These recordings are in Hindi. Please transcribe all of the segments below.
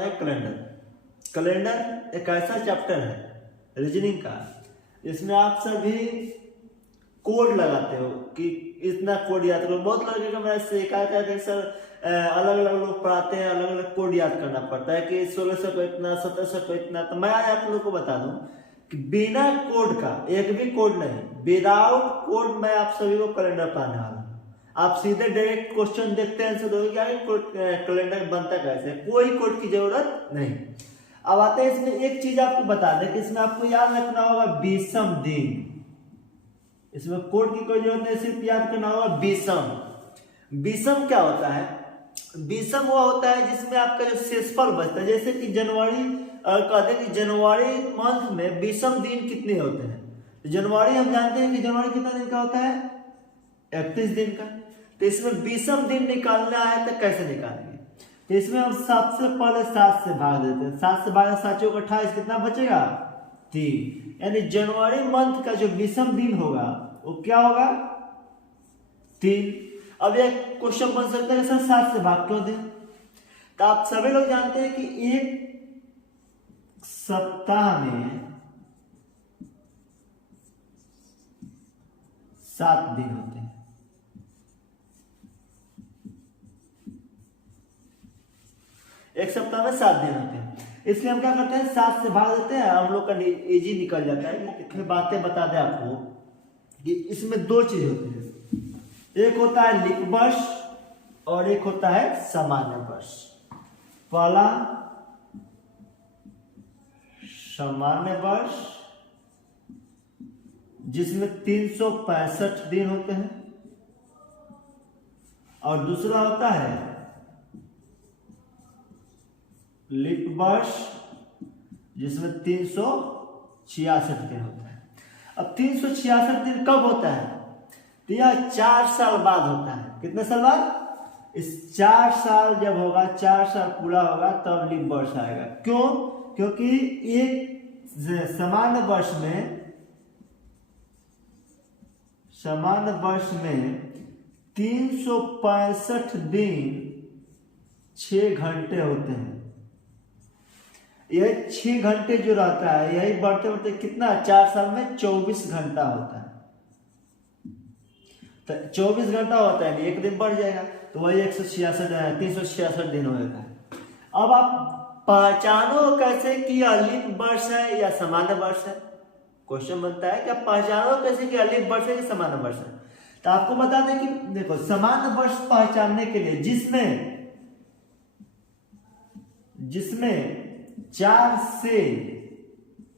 बताना है कैलेंडर। कैलेंडर एक ऐसा चैप्टर है रीजनिंग का इसमें आप सभी कोड लगाते हो कि इतना कोड याद करो। बहुत लड़के का मैं शिकायत है सर अलग अलग लोग पढ़ाते हैं, अलग अलग कोड याद करना पड़ता है कि 1600 को इतना, 1700 को इतना। तो मैं आप लोग को बता दूं कि बिना कोड का, एक भी कोड नहीं, विदाउट कोड मैं आप सभी को कैलेंडर पढ़ाने वाला हूं। आप सीधे डायरेक्ट क्वेश्चन देखते हैं क्या कैलेंडर बनता कैसे, कोई कोड की जरूरत नहीं। अब आते हैं इसमें एक चीज आपको बता दें कि इसमें आपको याद रखना होगा विषम दिन। इसमें कोड की कोई जरूरत नहीं, सिर्फ याद करना होगा विषम। विषम क्या होता है? विषम वो होता है जिसमें आपका जो शेषफल बचता है। जैसे कि जनवरी कहते हैं कि जनवरी मंथ में विषम दिन कितने होते हैं। तो जनवरी हम जानते हैं कि जनवरी कितना दिन का होता है, 31 दिन का। तो इसमें विषम दिन निकालना है तो कैसे निकालेंगे? तो इसमें हम सबसे पहले 7 से भाग देते हैं। 7 से भाग 7 × 28 कितना बचेगा? 3। यानी जनवरी मंथ का जो विषम दिन होगा वो क्या होगा? 3। अब एक क्वेश्चन बन सकता है सर 7 से भाग क्यों दें? तो आप सभी लोग जानते हैं कि एक सप्ताह में 7 दिन होते हैं। एक सप्ताह में 7 दिन होते हैं, इसलिए हम क्या करते हैं 7 से भाग देते हैं, हम लोग का इजी निकल जाता है। कितनी बातें बता दें आपको कि इसमें 2 चीज होती है, एक होता है लीप वर्ष और एक होता है सामान्य वर्ष। पहला सामान्य वर्ष जिसमें 365 दिन होते हैं, और दूसरा होता है लीप वर्ष जिसमें 366 दिन होता है। अब 366 दिन कब होता है? तो यह 4 साल बाद होता है। कितने साल बाद? इस 4 साल जब होगा, 4 साल पूरा होगा तब लीप वर्ष आएगा। क्यों? क्योंकि एक सामान्य वर्ष में 365 दिन 6 घंटे होते हैं। यह 6 घंटे जो रहता है यही बढ़ते बढ़ते कितना 4 साल में 24 घंटा होता है। तो 24 घंटा होता है, एक दिन बढ़ जाएगा तो वही 366 दिन होगा। अब आप पहचानो कैसे कि यह लीप वर्ष है या सामान्य वर्ष है? क्वेश्चन बनता है कि आप पहचानो कैसे कि लीप वर्ष है या सामान्य वर्ष है। तो आपको बता दें कि देखो सामान्य वर्ष पहचानने के लिए जिसमें 4 से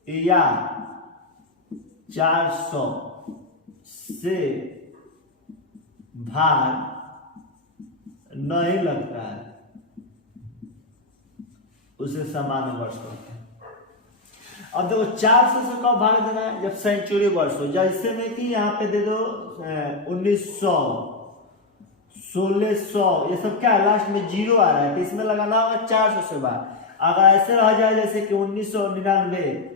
या 400 से भाग नहीं लगता है उसे सामान्य वर्ष कहते हैं। अब देखो 400 से कब भाग देना है? जब सेंचुरी वर्ष हो। जैसे में कि यहाँ पे दे दो 1900, 1600, ये सब क्या है लास्ट में 0 आ रहा है, तो इसमें लगाना होगा 400 से भाग। अगर ऐसे रह जाए जैसे कि 1999,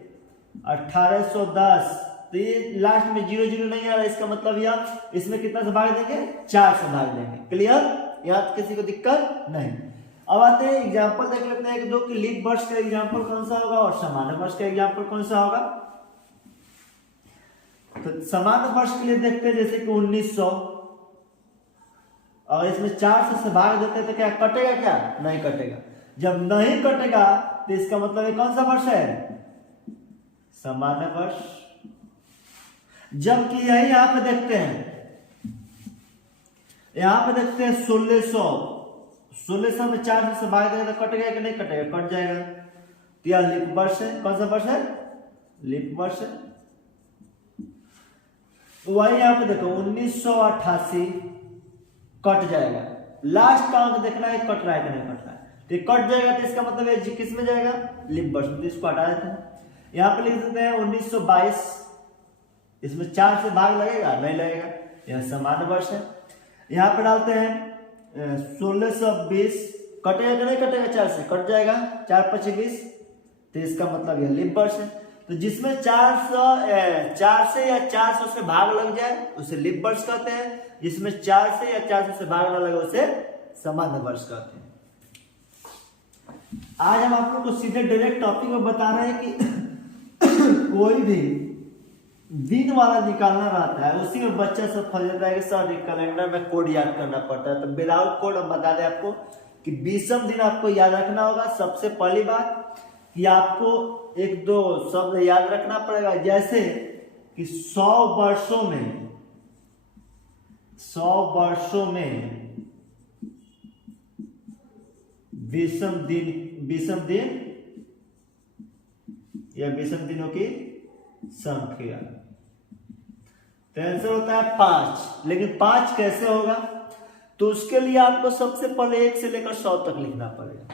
1810, तो ये लास्ट में 0 नहीं आ रहा है, इसका मतलब यह इसमें कितना से भाग देंगे? 4 से भाग देंगे। क्लियर? यहाँ किसी को दिक्कत नहीं। अब आते हैं एग्जाम्पल देख लेते हैं 1-2 कि लीप वर्ष का एग्जाम्पल कौन सा होगा और सामान्य वर्ष का एग्जाम्पल कौन सा होगा। तो सामान्य वर्ष के लिए देखते हैं जैसे कि 1900, और इसमें 400 से भाग देते हैं तो क्या कटेगा? क्या नहीं कटेगा। जब नहीं कटेगा तो इसका मतलब ये कौन सा वर्ष है? सामान्य वर्ष। जबकि यही यहां पे देखते हैं, 1600 में 400 से भाग देगा तो कटेगा कि नहीं कटेगा? कट जाएगा। तो यह लीप वर्ष है। कौन सा वर्ष है? लीप वर्ष है। वही यहां पे देखो 1988 कट जाएगा। लास्ट का अंक देखना है कट रहा है कि नहीं कट रहा है। तो कट जाएगा तो इसका मतलब है किस में जाएगा? लीप वर्ष में। तो इसको हटा देते हैं। यहाँ पे लिख देते हैं 1922, इसमें 4 से भाग लगेगा? नहीं लगेगा, यह सामान्य वर्ष है। यहाँ पे डालते हैं 1620, कटेगा कि नहीं कटेगा? 4 से कट जाएगा, 4×5 = 20, तो इसका मतलब यह लीप वर्ष है। तो जिसमें 4 से या 400 से भाग लग जाए उसे लीप वर्ष कहते हैं, जिसमें 4 से या 400 से भाग न लगे उसे सामान्य वर्ष कहते हैं। आज हम आप लोग को सीधे डायरेक्ट टॉपिक में बता रहे हैं कि कोई भी दिन वाला निकालना रहता है, उसी में बच्चा सब फंस जाता है कि सर कैलेंडर में कोड याद करना पड़ता है। तो विदाउट कोड हम बता दें आपको कि 20वें दिन आपको याद रखना होगा। सबसे पहली बात कि आपको एक दो शब्द याद रखना पड़ेगा, जैसे कि 100 वर्षों में 20वें दिन या 20वें दिनों की संख्या। तो आंसर होता है 5। लेकिन 5 कैसे होगा, तो उसके लिए आपको सबसे पहले 1 से लेकर 100 तक लिखना पड़ेगा।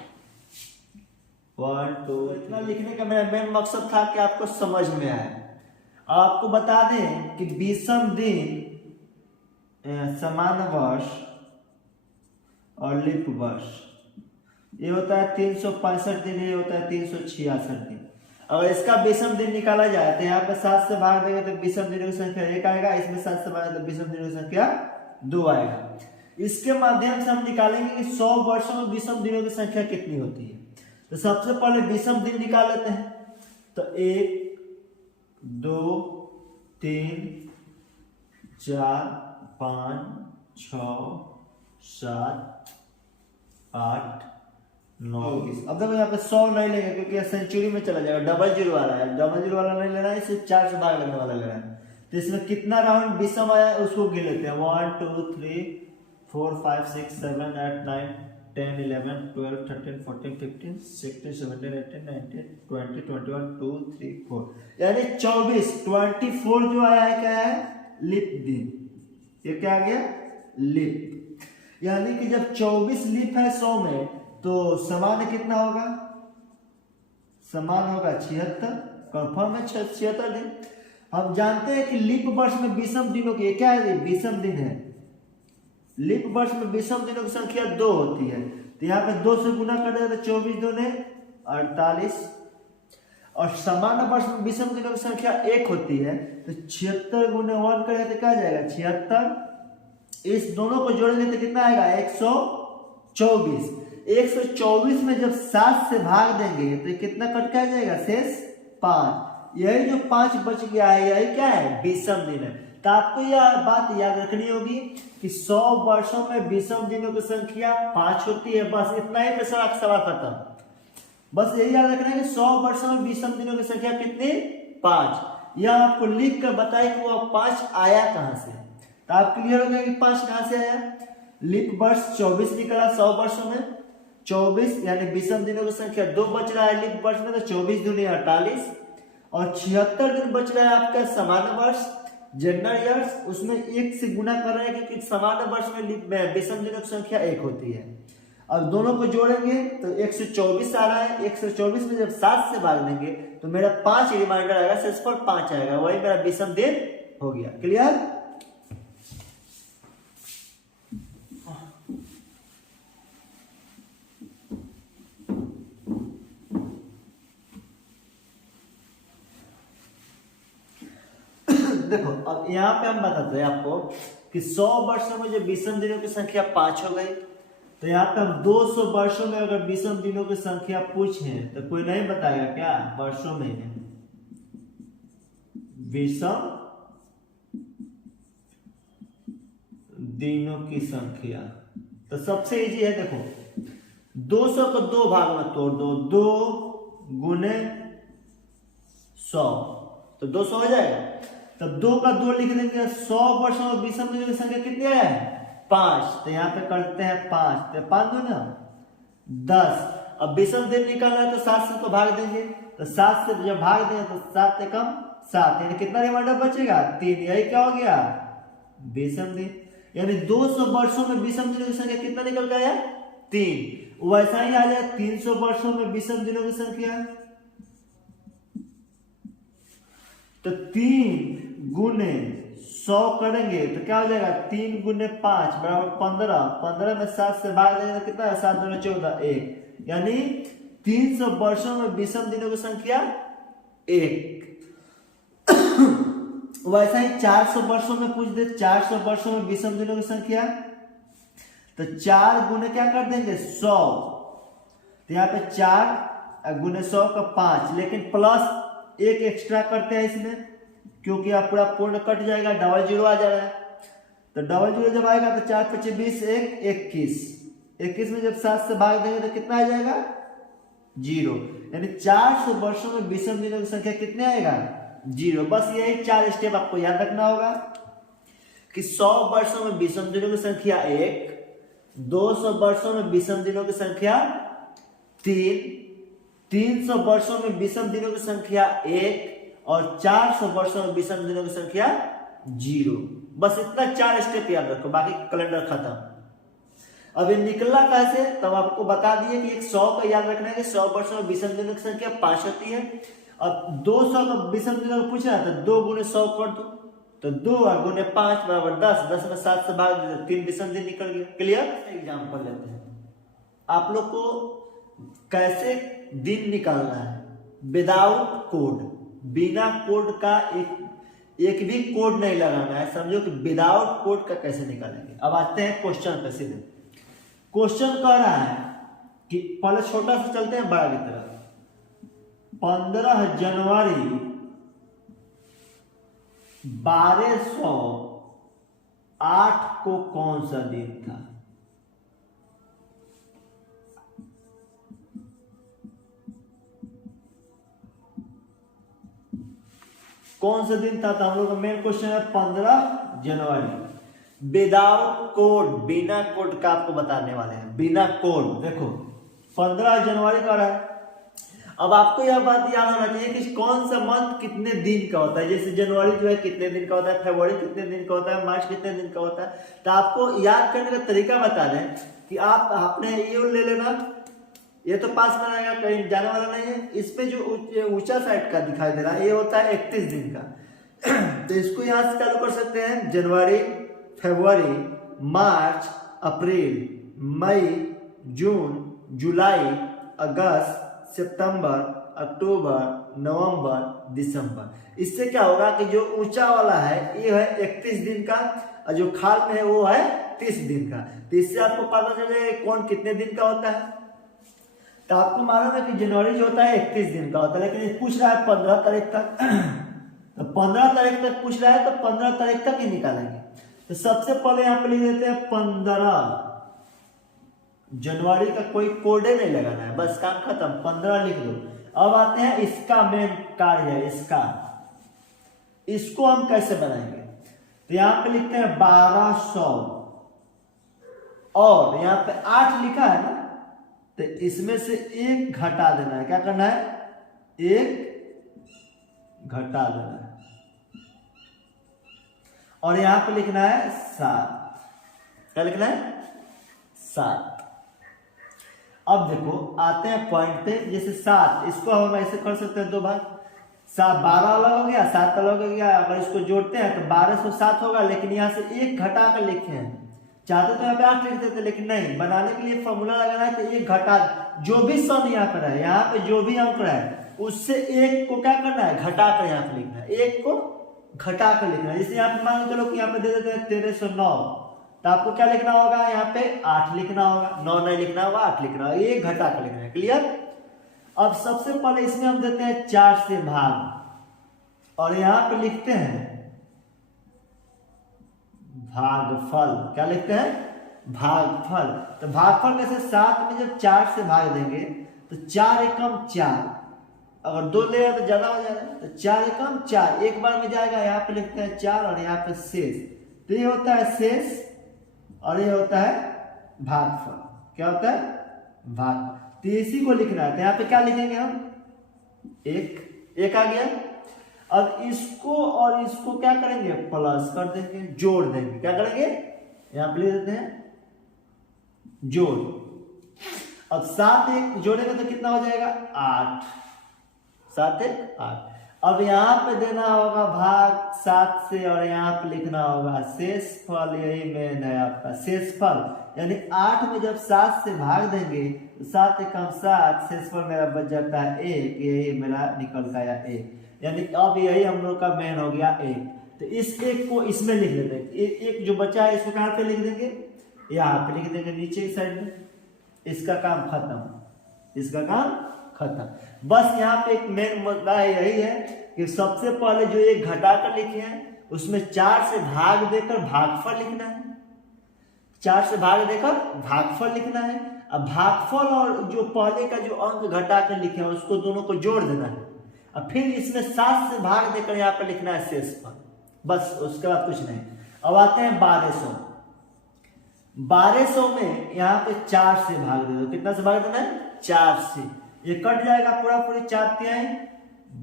1 2 इतना लिखने का मेरा मेन मकसद था कि आपको समझ में आए। आपको बता दें कि 20वें दिन सामान्य वर्ष और लीप वर्ष ये होता है 365 दिन, ये होता है 366 दिन। अगर इसका 20वें दिन निकाला जाए तो यहाँ पे 7 से भाग देंगे तो 20वें दिनों की संख्या 1 आएगा, इसमें 7 से भाग तो 20वें दिनों की संख्या 2 आएगा। इसके माध्यम से हम निकालेंगे कि 100 वर्षों में 20वें दिनों की संख्या कितनी होती है। तो सबसे पहले 20वें दिन निकाल लेते हैं। तो 1 2 3 4 5 6 7 8 9। अब देखो यहाँ पे 100 नहीं लेंगे क्योंकि यह सेंचुरी में चला जाएगा, डबल जीरो वाला है, डबल जीरो वाला नहीं लेना है, इसे 4 से भाग लगने वाला लेना है। तो इसमें कितना राउंड 20वां आया है उसको गिन लेते हैं। 1 2 3 4 5 6 7 8 9 10 11 12 13 14 15 16 17 18 19 20 21 2 3 4 यानी 24 जो आया है क्या है, लीप दिन। ये क्या आ गया, लीप। यानी कि जब 24 लीप है 100 में तो सामान्य कितना होगा, समान होगा 76। कंफर्म है 76 दिन। हम जानते हैं कि लीप वर्ष में 20वें दिनों की क्या है, 20वें दिन है। लीप वर्ष में 20वें दिनों की संख्या 2 होती है। तो यहाँ पे 2 से गुना कर देगा तो 24 दूने 48। और सामान्य वर्ष में 20वें दिनों की संख्या 1 होती है। तो 76 गुने 1 करेंगे तो क्या आ जाएगा 76। इस दोनों को जोड़ेंगे तो कितना आएगा 124। 124 में जब 7 से भाग देंगे तो कितना कट के आ जाएगा, शेष 5। यही जो 5 बच गया है यही क्या है, 20वें दिन है। तो आपको यह बात याद रखनी होगी कि 100 वर्षों में 20वें दिनों की संख्या 5 होती है। बस इतना ही पे सवाल खत्म। बस यही याद रखना है कि 100 वर्षों में 20वें दिनों की संख्या कितनी, 5। यह आपको लिख कर बताए कि वो 5 आया कहां से। तो आप क्लियर हो गया कि 5 कहां से आया। लीप वर्ष 24 निकला 100 वर्षों में, 24 यानी 20वें दिनों की संख्या 2 बच रहा है लीप वर्ष में, तो 24 दूनी 48। और 76 दिन बच रहा है आपका सामान्य वर्ष जनरल ईयर्स, उसमें 1 से गुना कर रहे हैं क्योंकि सामान्य वर्ष में 20वें दिनों की संख्या 1 होती है। अब दोनों को जोड़ेंगे तो 124 आ रहा है। 124 में जब 7 से भाग देंगे तो मेरा 5 रिमाइंडर आएगा, शेषफल 5 आएगा, वही मेरा 20वें दिन हो गया। क्लियर। देखो अब यहाँ पे हम बताते हैं आपको कि 100 वर्षों में जो 20वें दिनों की संख्या 5 हो गई, तो यहाँ पे हम 200 वर्षों में अगर 20वें दिनों की संख्या पूछें तो कोई नहीं बताएगा क्या, वर्षों में 20वें दिनों की संख्या। तो सबसे इजी है, देखो 200 को 2 भाग में तोड़ दो, 2 गुने 100 तो 200 हो जाएगा। तब 2 का 2 लिख देंगे। 100 वर्षों में 20वें दिनों की संख्या कितनी आया है, 5। तो यहाँ पे करते हैं 5, तो 5 दो ना 10। अब 20वें दिन निकालना है तो 7 से तो भाग देंगे, तो 7 से जब भाग देंगे तो 7 से कम 7, यानी कितना रिमाइंडर बचेगा 3। यही क्या हो गया 20वें दिन। यानी 200 वर्षों में 20वें दिनों की संख्या कितना निकल गया 3। वैसा ही आ जाए 300 वर्षों में 20वें दिनों की संख्या, तो 3 गुने 100 करेंगे तो क्या हो जाएगा 3 गुने 5 बराबर 15। 15 में 7 से भाग देंगे तो कितना है 7 दूनी 14 1, यानी 300 वर्षों में 20वें दिनों की संख्या 1। वैसा ही 400 वर्षों में पूछ दे, 400 वर्षों में 20वें दिनों की संख्या, तो 4 गुने क्या कर देंगे 100। तो यहाँ पे 4 गुने 100 का 5, लेकिन प्लस 1 एक्स्ट्रा करते हैं इसमें, क्योंकि आप पूरा पूर्ण कट जाएगा, डबल जीरो आ जा रहा है। तो डबल जीरो जब आएगा तो 4 × 20 21, 21 में जब 7 से भाग देंगे तो कितना आ जाएगा 0, यानी 400 वर्षों में विषम दिनों की संख्या कितने आएगा 0। बस यही 4 स्टेप आपको याद रखना होगा कि 100 वर्षों में विषम दिनों की संख्या 1, 200 वर्षों में विषम दिनों की संख्या 3, 300 वर्षों में विषम दिनों की संख्या 1 और 400 वर्षों में विषम दिनों की संख्या 0। बस इतना 4 स्टेप याद रखो, बाकी कैलेंडर खत्म। अब ये निकलना कैसे, तब आपको बता दिए कि एक 100 का याद रखना है कि 100 वर्षों में विषम दिनों की संख्या 5 होती है। अब 200 का विषम दिनों को पूछ रहा है तो 2 गुने 100 कर दो, तो 2 गुने 5 बराबर 10, 10 में 7 से भाग दे 3 विषम दिन निकल गया। क्लियर। एग्जाम्पल लेते हैं, आप लोग को कैसे दिन निकालना है विदाउट कोड, बिना कोड का एक भी कोड नहीं लगाना है। समझो कि विदाउट कोड का कैसे निकालेंगे। अब आते हैं क्वेश्चन पे सीधे। क्वेश्चन कह रहा है कि पहले छोटा सा चलते हैं बड़ा की तरफ। 15 जनवरी 1208 को कौन सा दिन था? कौन सा दिन था? तो हम लोग का मेन क्वेश्चन है 15 जनवरी। विदाउट कोड, बिना कोड का आपको बताने वाले हैं, बिना कोड। देखो 15 जनवरी का रहा है। अब आपको यह बात याद होना चाहिए कि कौन सा मंथ कितने दिन का होता है। जैसे जनवरी जो है कितने दिन का होता है, फरवरी कितने दिन का होता है, मार्च कितने दिन का होता है। तो आपको याद करने का तरीका बता दें कि आप अपने ये ले लेना, ये तो पास में रहेगा, कहीं जाने वाला नहीं है। इस पे जो ऊंचा साइड का दिखाई दे रहा है ये होता है 31 दिन का। तो इसको यहां से चालू कर सकते हैं, जनवरी, फरवरी, मार्च, अप्रैल, मई, जून, जुलाई, अगस्त, सितंबर, अक्टूबर, नवंबर, दिसंबर। इससे क्या होगा कि जो ऊंचा वाला है ये है 31 दिन का और जो खाल में है वो है 30 दिन का। तो इससे आपको पता चलेगा कौन कितने दिन का होता है। तो आपको मालूम है कि जनवरी जो होता है 31 दिन का होता है, लेकिन पूछ रहा है 15 तारीख तक। तो 15 तारीख तक पूछ रहा है तो 15 तारीख तक ही निकालेंगे। तो सबसे पहले यहाँ पे लिख देते हैं 15 जनवरी का, कोई कोड नहीं लगाना है, बस काम खत्म, 15 लिख दो। अब आते हैं इसका मेन कार्य है, इसको हम कैसे बनाएंगे। तो यहाँ पे लिखते हैं 1200 और यहाँ पे 8 लिखा है ना, तो इसमें से 1 घटा देना है। क्या करना है? 1 घटा देना है और यहां पे लिखना है 7। क्या लिखना है? 7। अब देखो आते हैं पॉइंट पे। जैसे 7, इसको हम ऐसे कर सकते हैं 2 भाग। 7 12 अलग हो गया, 7 अलग हो गया। अगर इसको जोड़ते हैं तो 1207 होगा, लेकिन यहाँ से 1 घटा कर लिखे हैं। चाहते तो यहाँ पे 8 लिख देते, लेकिन नहीं, बनाने के लिए फॉर्मूला लगाना है। तो 1 घटा, जो भी सम यहाँ पर है, यहाँ पे जो भी अंक है उससे 1 को क्या करना है? घटा कर यहाँ पे लिखना है, 1 को घटा कर लिखना है। जैसे यहाँ पे मान चलो कि यहाँ पे दे देते हैं 1309, तो आपको क्या लिखना होगा? यहाँ पे 8 लिखना होगा, 9 नहीं लिखना होगा, 8 लिखना होगा, 1 घटा कर लिखना है। क्लियर। अब सबसे पहले इसमें हम देते हैं 4 से भाग और यहाँ पे लिखते हैं भागफल। क्या लिखते हैं? भागफल। तो भागफल कैसे? 7 में जब 4 से भाग देंगे तो 4 एकम 4, अगर 2 लेगा तो ज्यादा हो जाएगा, तो 4 एकम 4 एक बार में जाएगा। यहाँ पे लिखते हैं 4 और यहाँ पे शेष। तो ये होता है शेष और ये होता है भागफल। क्या होता है? भाग। तो इसी को लिखना है। तो यहाँ पे क्या लिखेंगे हम? 1 आ गया। अब इसको और इसको क्या करेंगे? प्लस कर देंगे, जोड़ देंगे। क्या करेंगे? यहां पे लिख देते हैं जोड़। अब 7 1 जोड़ेंगे तो कितना हो जाएगा? 8। 7 1 8। अब यहाँ पे देना होगा भाग 7 से और यहाँ पे लिखना होगा शेष फल। यही मेन है आपका शेष फल, यानी 8 में जब 7 से भाग देंगे तो 7 एकम 7, शेष फल मेरा बच जाता है 1। यही मेरा निकल गया 1, यानी अब यही हम लोग का मेन हो गया 1। तो इस 1 को इसमें लिख लेते हैं। 1 जो बचा है इसको कहाँ पे लिख देंगे? यहाँ पे लिख देंगे नीचे की साइड में। इसका काम खत्म। इसका काम खत्म। बस यहाँ पे एक मेन मुद्दा यही है कि सबसे पहले जो एक घटा कर लिखे हैं उसमें 4 से भाग देकर भागफल लिखना है, 4 से भाग देकर भागफल लिखना है। अब भागफल और जो पहले का जो अंक घटा कर लिखे हैं उसको दोनों को जोड़ देना है। अब फिर इसमें 7 से भाग देकर यहाँ पर लिखना है शेषफल, बस उसके बाद कुछ नहीं। अब आते हैं 1200। 1200 में यहाँ पे 4 से भाग दे दो, कितना से भाग देना है? 4 से। ये कट जाएगा पूरा पूरी 4 तिहाई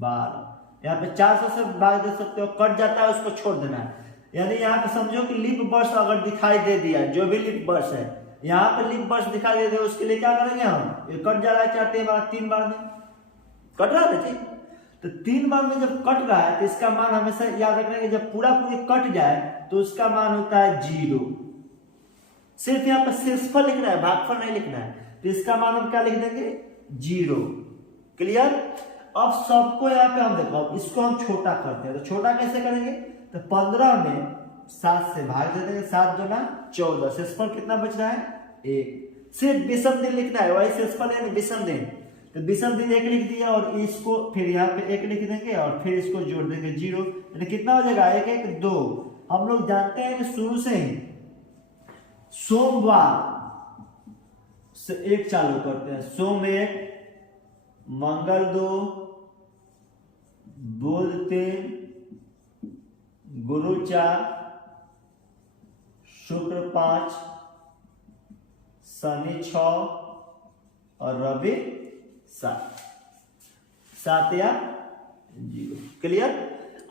12। यहाँ पे 400 से भाग दे सकते हो, कट जाता है उसको छोड़ देना है। यानी यहाँ पे समझो कि लीप वर्ष अगर दिखाई दे दिया, जो भी लीप वर्ष है यहाँ पे लीप वर्ष दिखाई दे दिया, उसके लिए क्या करेंगे हम? ये कट जा रहा है 4 तिहाई 12, 3 बार में कट रहा है, ठीक। तो 3 बार में जब कट रहा है तो इसका मान हमेशा याद रखना है कि जब पूरा पूरी कट जाए तो उसका मान होता है 0। सिर्फ यहाँ पर शेषफल लिखना है, भागफल नहीं लिखना है। तो इसका मान हम क्या लिख देंगे? 0। क्लियर? अब सबको यहाँ पे हम देखो, अब इसको हम छोटा करते हैं। तो छोटा कैसे करेंगे? तो 15 में 7 से भाग दे देंगे, 7 दूना 14। शेषफल कितना बच रहा है? 1। सिर्फ विषम दिन लिखना है, वही शेषफल है विषम दिन। तो विषम दिन 1 लिख दिया और इसको फिर यहाँ पे 1 लिख देंगे और फिर इसको जोड़ देंगे 0। यानी कितना हो जाएगा? 1 1 2। हम लोग जानते हैं कि शुरू से ही सोमवार से 1 चालू करते हैं। सोम 1, मंगल 2, बुध 3, गुरु 4, शुक्र 5, शनि 6 और रवि 7 या 0। क्लियर?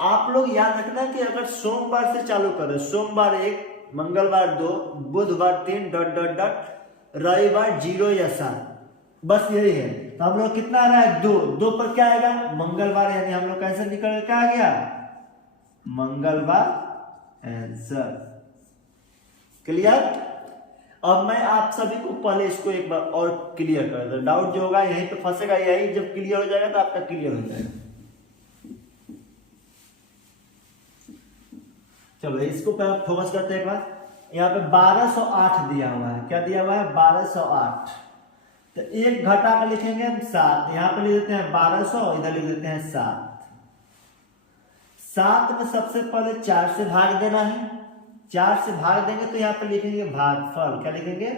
आप लोग याद रखना कि अगर सोमवार से चालू करें, सोमवार 1, मंगलवार 2, बुधवार 3 ... रविवार 0 या 7, बस यही है। तो हम लोग कितना आ रहा है? 2। 2 पर क्या आएगा? मंगलवार, यानी हम लोग कैसे निकल क्या आ गया? मंगलवार आंसर। क्लियर? अब मैं आप सभी को पहले इसको एक बार और क्लियर कर दूं। डाउट जो होगा यहीं पे फंसेगा, यही जब क्लियर हो जाएगा तो आपका क्लियर हो जाएगा। चलो इसको पे फोकस करते हैं एक बार। यहाँ पे 1208 दिया हुआ है। क्या दिया हुआ है? 1208। तो एक घटा कर लिखेंगे हम 7। यहाँ पे लिख देते हैं 1200, इधर लिख देते हैं 7। 7 में सबसे पहले 4 से भाग देना है। 4 से भाग देंगे तो यहाँ पे लिखेंगे भागफल। क्या लिखेंगे?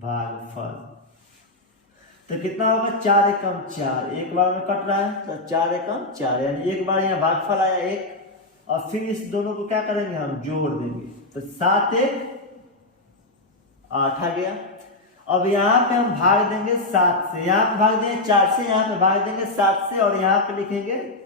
भागफल। तो कितना होगा? 4 एकम 4। एक बार में कट रहा है तो 4 एकम 4, यानी एक बार यहाँ भागफल आया 1 और फिर इस दोनों को क्या करेंगे? हम जोड़ देंगे। तो 7 1 8 आ गया। अब यहाँ पे हम भाग देंगे 7 से, यहाँ पे भाग देंगे 4 से, यहाँ पे भाग देंगे 7 से और यहाँ पे लिखेंगे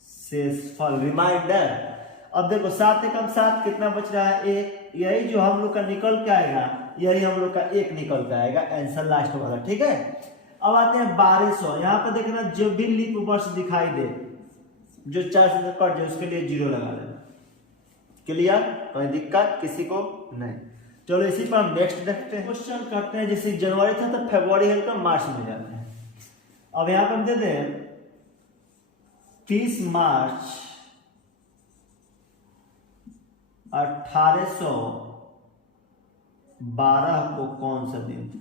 शेषफल, रिमाइंडर। अब देखो 7 एकम 7 कितना बच रहा है? 1। यही जो हम लोग का निकल के आएगा, यही हम लोग का 1 निकल के आएगा, आंसर लास्ट वाला। ठीक है? अब आते हैं 1200। यहाँ पे देखना जो भी लीप वर्ष दिखाई दे, जो 4 से कट जाए उसके लिए 0 लगा देना। क्लियर? कोई दिक्कत किसी को नहीं। चलो इसी पर हम नेक्स्ट देखते हैं। क्वेश्चन करते हैं, जैसे जनवरी था तो फरवरी है तो मार्च में जाते हैं। अब यहाँ पे हम देते हैं 30 मार्च 1812 को कौन सा दिन था?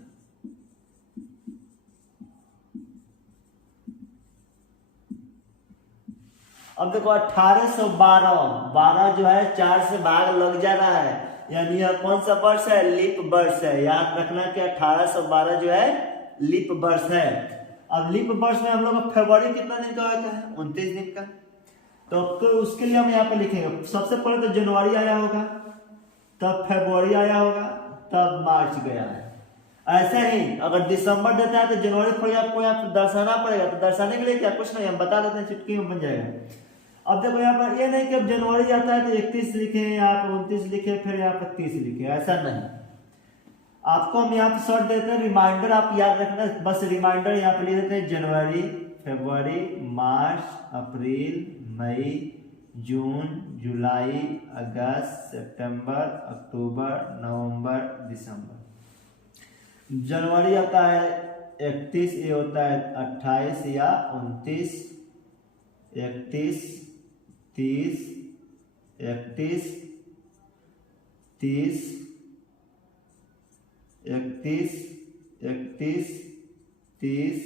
अब देखो 1812 जो है 4 से भाग लग जा रहा है, यानी यह कौन सा वर्ष है? लीप वर्ष है। याद रखना कि 1812 जो है लीप वर्ष है। अब लीप वर्ष में हम लोग फरवरी कितना दिन का होता है? 29 दिन का। तो उसके लिए हम यहाँ पे लिखेंगे, सबसे पहले तो जनवरी आया होगा, तब फरवरी आया होगा, तब मार्च गया है। ऐसे ही अगर दिसंबर देता है तो जनवरी फरवरी आपको यहाँ पे दर्शाना पड़ेगा। तो दर्शाने के लिए क्या? कुछ नहीं, हम बता देते हैं, चुटकी में बन जाएगा। अब देखो यहाँ पर ये नहीं कि अब जनवरी आता है तो 31 लिखे, यहाँ पे 29 लिखे, फिर यहाँ पे 30 लिखे, ऐसा नहीं। आपको हम यहाँ पे शॉर्ट देते हैं, रिमाइंडर आप याद रखना, बस रिमाइंडर यहाँ पे लिख देते हैं जनवरी, फरवरी, मार्च, अप्रैल, मई, जून, जुलाई, अगस्त, सितंबर, अक्टूबर, नवंबर, दिसंबर। जनवरी आता है 31, ये होता है 28 या 29, 31, 30, 31, 30, 31, 31, 30,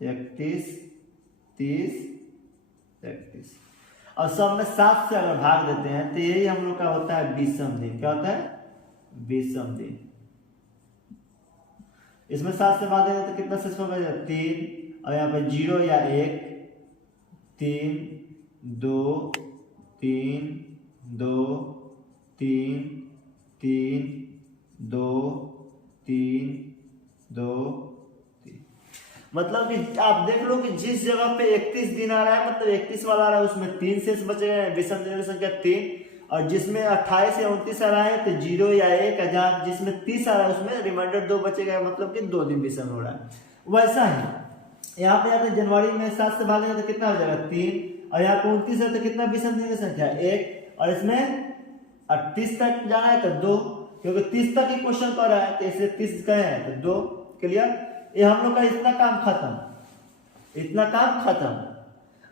31, 30, 31। और सब में 7 से अगर भाग देते हैं तो यही हम लोग का होता है 20वां दिन। क्या होता है? 20वां दिन। इसमें 7 से भाग देंगे तो कितना शेष बचेगा? 3, और यहाँ पे 0 या 1, 3, 2, 3, 2, 3, 3, 2, 3, 2, 3। मतलब कि आप देख लो कि जिस जगह पे 31 दिन आ रहा है, मतलब 31 वाला आ रहा है, उसमें 3 शेष बचेगा, विषम दिनों की संख्या 3। और जिसमें 28 या 29 आ रहा है तो 0 या 1, जहाँ जिसमें 30 आ रहा है उसमें रिमाइंडर 2 बचेगा, मतलब कि 2 दिन विषम हो रहा है। वैसा ही यहाँ पे आते जनवरी में 7 से भागेगा तो कितना हो जाएगा? 3। और यहाँ पे 29 है तो कितना विषम दिन की संख्या? 1। और इसमें 38 तक जाना है तो 2, क्योंकि 30 तक ही क्वेश्चन कर रहा है तो इसलिए 30 गए हैं तो 2। क्लियर? ये हम लोग का इतना काम खत्म, इतना काम खत्म।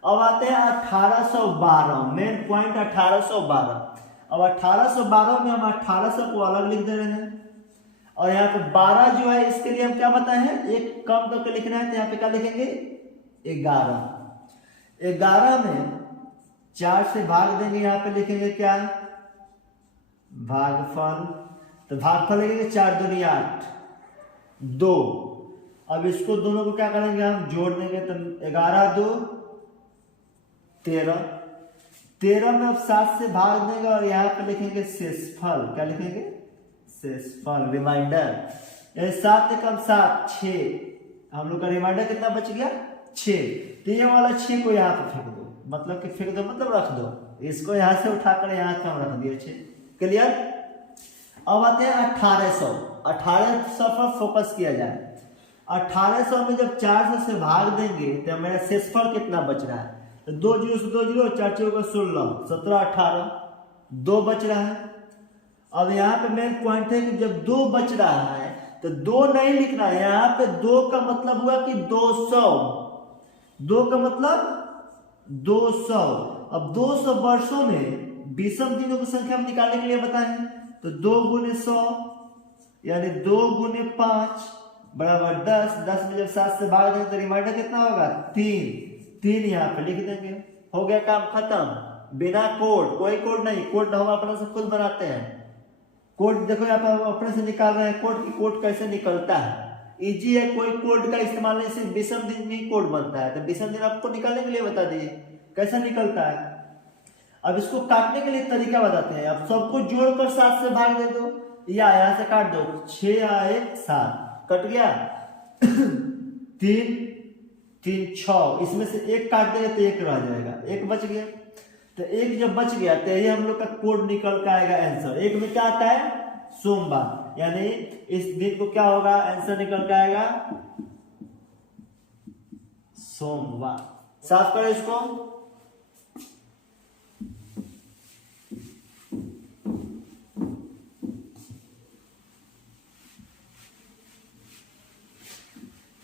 अब आते हैं 1812, मेन पॉइंट 1812। अब 1812 में हम 1800 को अलग लिख दे रहे हैं, और यहाँ पे 12 जो है इसके लिए हम क्या बताए हैं? एक कम करके लिखना है, तो यहाँ पे क्या लिखेंगे? 11। 11 में 4 से भाग देंगे, यहाँ पे लिखेंगे क्या? भागफल। तो भागफल लिखेंगे 4 दूनी 8, 2। अब इसको दोनों को क्या करेंगे? हम जोड़ देंगे, तो 11 2 13। 13 में अब 7 से भाग देंगे, और यहाँ पे लिखेंगे शेषफल। क्या लिखेंगे? शेषफल, रिमाइंडर। 7 एकम 7, 6। हम लोग का रिमाइंडर कितना बच गया? 6। तो ये वाला 6 को यहाँ पे फेंक दो, मतलब कि फेंक दो मतलब रख दो, इसको यहाँ से उठाकर यहाँ पे हम रख दिए 6। क्लियर? अब आते हैं 1800। 1800 पर फोकस किया जाए। 1800 में जब 400 से भाग देंगे तो मेरा शेषफल कितना बच रहा है? तो 2 0 से 2 0, 4 4 16, 17 18, 2 बच रहा है। अब यहाँ पे मेन पॉइंट है कि जब 2 बच रहा है तो 2 नहीं लिखना है, यहाँ पे 2 का मतलब हुआ कि 200। 2 का मतलब 200। अब 200 वर्षों में विषम दिनों की संख्या हम निकालने के लिए बताएं, तो 2 गुने 100 यानी 2 गुने 5 बराबर 10। 10 में जब 7 से भाग देंगे तो रिमाइंडर कितना होगा? 3 यहाँ पे लिख देंगे। हो गया काम खत्म, बिना कोड। कोई कोड नहीं, कोड हम अपने से खुद बनाते हैं। कोड देखो यहाँ पे अपने से निकाल रहे हैं कोड की। कोड कैसे निकलता है? इजी है, कोई कोड का इस्तेमाल नहीं, सिर्फ विषम दिन ही कोड बनता है। तो विषम दिन आपको निकालने के लिए बता दीजिए कैसा निकलता है। अब इसको काटने के लिए तरीका बताते हैं। अब सबको जोड़कर 7 से भाग दे दो, या यहाँ से काट दो। 6 या 1 7, कट गया। 3 3 6, इसमें से 1 काट देंगे तो 1 रह जाएगा, 1 बच गया। तो 1 जब बच गया तो ये हम लोग का कोड निकल के आएगा आंसर। 1 में क्या आता है? सोमवार, यानी इस दिन को क्या होगा? आंसर निकल के आएगा सोमवार। साफ करो इसको।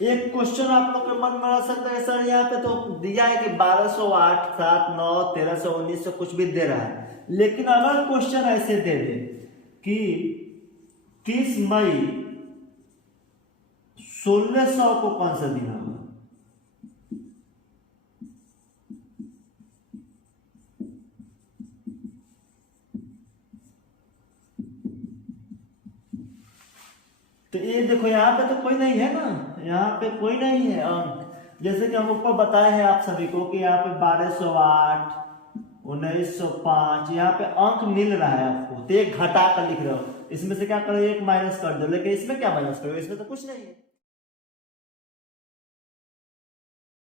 एक क्वेश्चन आप लोग के मन में आ सकता है, सर यहाँ पे तो दिया है कि 1208, 7, 9, 1300, 1900 कुछ भी दे रहा है। लेकिन अगर क्वेश्चन ऐसे दे दे कि 30 मई 1600 को कौन सा दिन होगा? तो ये देखो यहाँ पे तो कोई नहीं है ना, यहाँ पे कोई नहीं है अंक। जैसे कि हम ऊपर बताए हैं आप सभी को कि यहाँ पे 1208, 1905 यहाँ पे अंक मिल रहा है आपको, तो एक घटा कर लिख रहे हो। इसमें से क्या करो? 1 माइनस कर दो। लेकिन इसमें क्या माइनस करो? इसमें तो कुछ नहीं है।